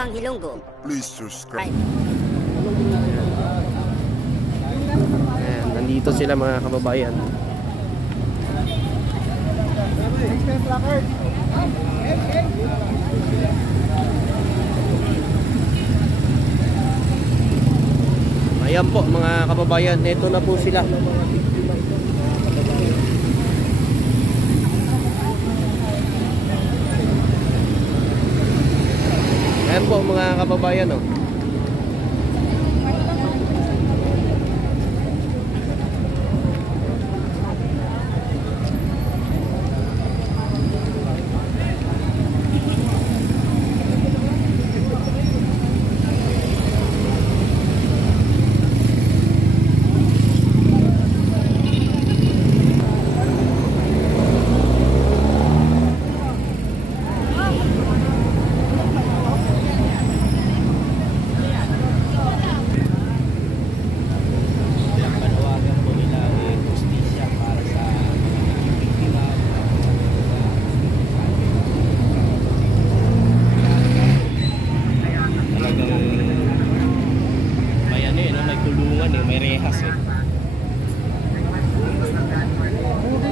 Tabang Ilonggo. Please subscribe. Ayan, nandito sila mga kababayan. Ayan po mga kababayan, ito na po sila. Ayan po mga kababayan, oh.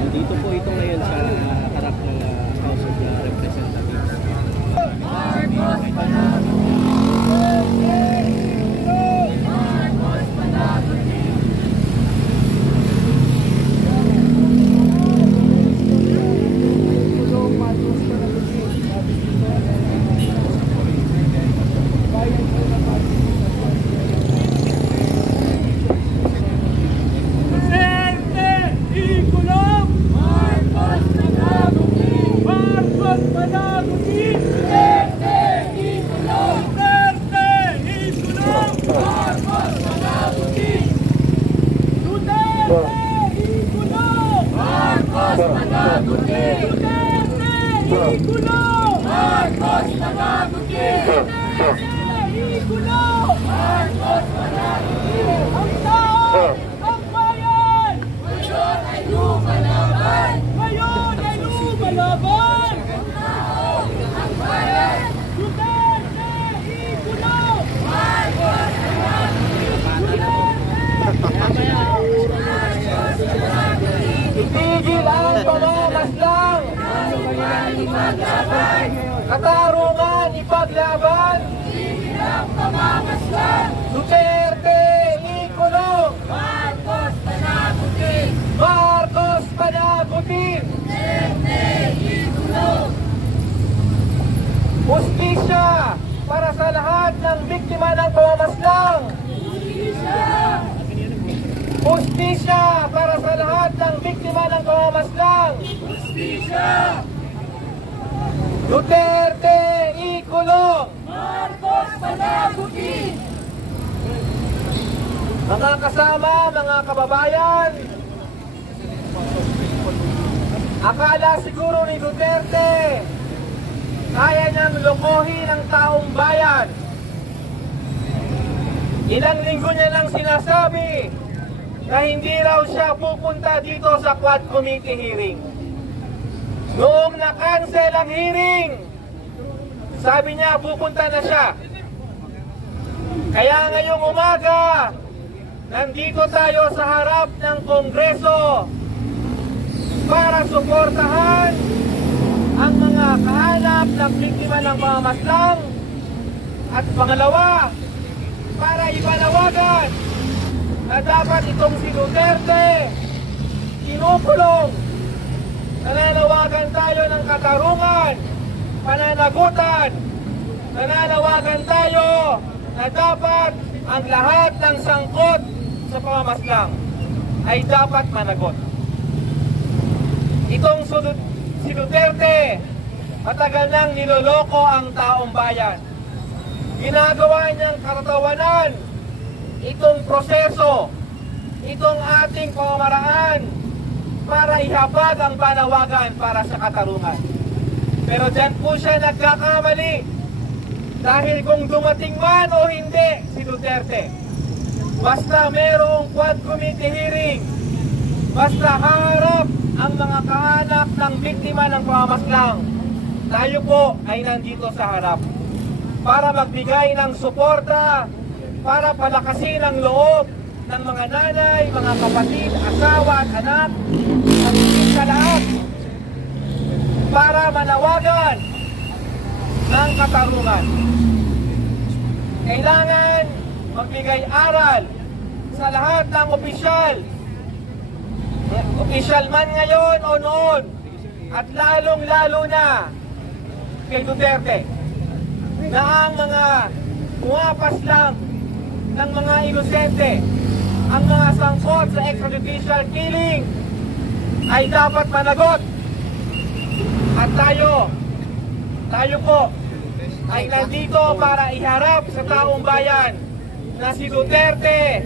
Dito po ito ngayon sa harap ng House of Representatives. Itigil ang pamamaslang, katarungan ipaglaban. Itigil ang pamamaslang, Duterte ikulong, Marcos panagutin, Marcos panagutin, Duterte ikulong. Hustisya para sa lahat ng biktima ng pamamaslang. Hustisya para sa lahat ng biktima ng pamamaslang. Hustisya! Duterte ikulong! Marcos panagutin! Mga kasama, mga kababayan, akala siguro ni Duterte kaya niyang lokohin ang taong bayan. Ilang linggo niya lang sinasabi na hindi raw siya pupunta dito sa Quad Committee hearing. Noong na-cancel ang hearing, sabi niya pupunta na siya. Kaya ngayong umaga, nandito tayo sa harap ng Kongreso para suportahan ang mga kahanap ng biktima ng pamamaslang, at pangalawa, para ipanawagan na dapat itong si Duterte kinukulong. Nananawagan tayo ng katarungan, pananagutan. Nananawagan tayo na dapat ang lahat ng sangkot sa pamamaslang ay dapat managot. Itong si Duterte, matagal nang niloloko ang taong bayan. Ginagawa niyang katatawanan itong proseso, itong ating pamamaraan para ihabag ang panawagan para sa katarungan. Pero dyan po siya nagkakamali, dahil kung dumating man o hindi si Duterte, basta merong Quad Committee hearing, basta haharap ang mga kahanap ng biktima ng pamamaslang, tayo po ay nandito sa harap para magbigay ng suporta, para palakasin ang loob ng mga nanay, mga kapatid, asawa at anak, at higit sa lahat, para manawagan ng katarungan. Kailangan magbigay aral sa lahat ng opisyal man ngayon o noon, at lalong-lalo na kay Duterte, na ang mga pumapas lang ng mga inosente, ang mga sangkot sa extrajudicial killing ay dapat managot. At tayo po ay nandito para iharap sa taong bayan na si Duterte,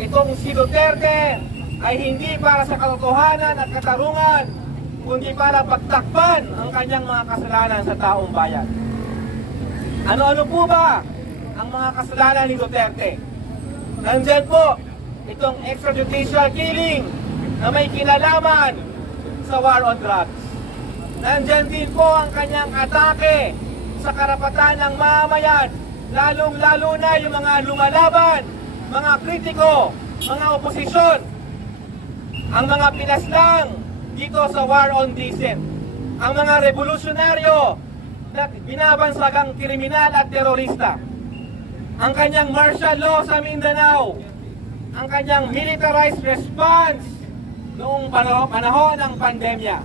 itong si Duterte ay hindi para sa katotohanan at katarungan, kundi para pagtakpan ang kanyang mga kasalanan sa taong bayan. Ano-ano po ba ang mga kasalanan ni Duterte? Nandyan po itong extrajudicial killing na may kinalaman sa war on drugs. Nandyan din po ang kanyang atake sa karapatan ng mamamayan, lalong-lalo na yung mga lumalaban, mga kritiko, mga oposisyon, ang mga pinaslang dito sa war on decent, ang mga revolusyonaryo na binabansagang kriminal at terorista, ang kanyang martial law sa Mindanao, ang kanyang militarized response noong panahon ng pandemya,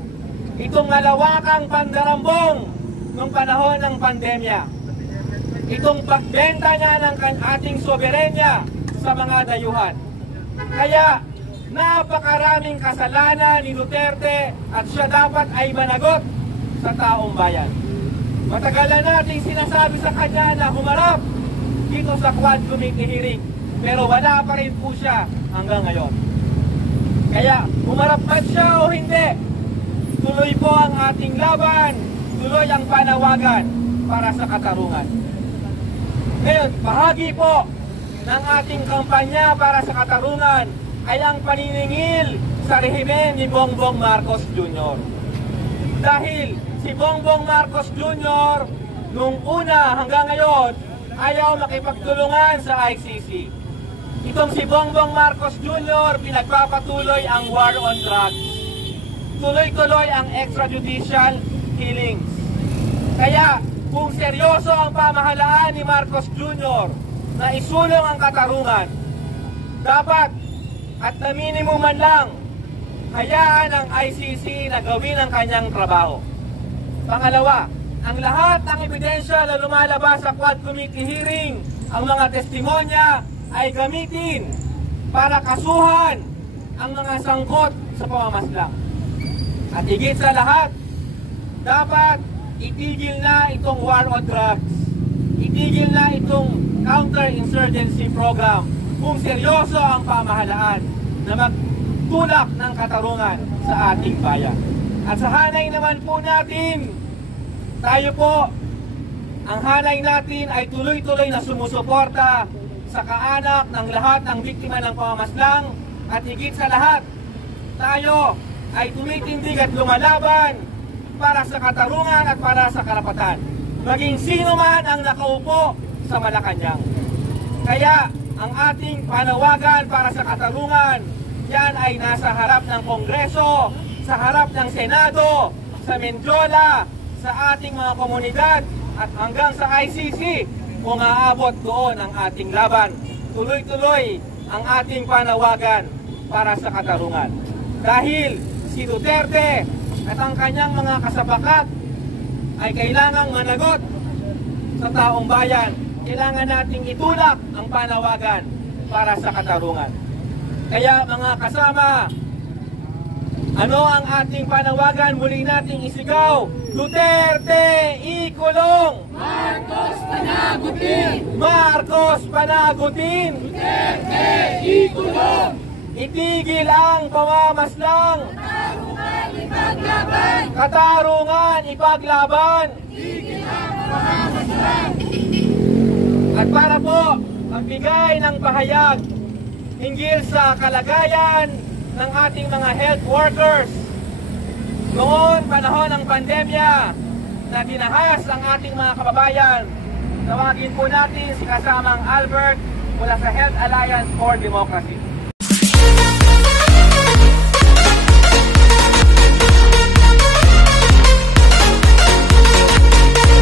itong malawakang pandarambong noong panahon ng pandemya, itong pagbenta niya ng ating soberenya sa mga dayuhan. Kaya napakaraming kasalanan ni Duterte at siya dapat ay managot sa taong bayan. Matagal na nating sinasabi sa kanya na humarap dito sa Quad Committee hearing, pero wala pa rin po siya hanggang ngayon. Kaya humarap man siya o hindi, tuloy po ang ating laban, tuloy ang panawagan para sa katarungan. Ngayon, bahagi po ng ating kampanya para sa katarungan ay ang paniningil sa rehimen ni Bongbong Marcos Jr. Dahil si Bongbong Marcos Jr. nung una hanggang ngayon ayaw makipagtulungan sa ICC. Itong si Bongbong Marcos Jr. pinagpapatuloy ang war on drugs. Tuloy-tuloy ang extrajudicial killings. Kaya kung seryoso ang pamahalaan ni Marcos Jr. na isulong ang katarungan, dapat at na minimum man lang hayaan ang ICC na gawin ang kanyang trabaho. Pangalawa, ang lahat ng ebidensya na lumalabas sa Quad Committee hearing, ang mga testimonya ay gamitin para kasuhan ang mga sangkot sa pamamaslang. At higit sa lahat, dapat itigil na itong war on drugs. Itigil na itong counter-insurgency program kung seryoso ang pamahalaan na magtulak ng katarungan sa ating bayan. At sa hanay naman po natin, tayo po, ang hanay natin ay tuloy-tuloy na sumusuporta sa kaanak ng lahat ng biktima ng pamamaslang, at higit sa lahat, tayo ay tumitindig at lumalaban para sa katarungan at para sa karapatan, maging sino man ang nakaupo sa Malacanang. Kaya ang ating panawagan para sa katarungan, yan ay nasa harap ng Kongreso, sa harap ng Senado, sa Mendiola, sa ating mga komunidad, at hanggang sa ICC kung aabot doon ang ating laban. Tuloy-tuloy ang ating panawagan para sa katarungan. Dahil si Duterte at ang kanyang mga kasabakat ay kailangang managot sa taong bayan. Kailangan nating itulak ang panawagan para sa katarungan. Kaya mga kasama, ano ang ating panawagan? Muli nating isigaw, Duterte ikulong! Marcos panagutin! Marcos panagutin! Duterte ikulong! Itigil ang pamamaslang! Katarungan ipaglaban! Katarungan ipaglaban! Tigil ang pamamaslang! At para po magbigay ng pahayag hinggil sa kalagayan ng ating mga health workers noon panahon ng pandemya na dinahas ang ating mga kababayan, tawagin po natin si kasamang Albert mula sa Health Alliance for Democracy.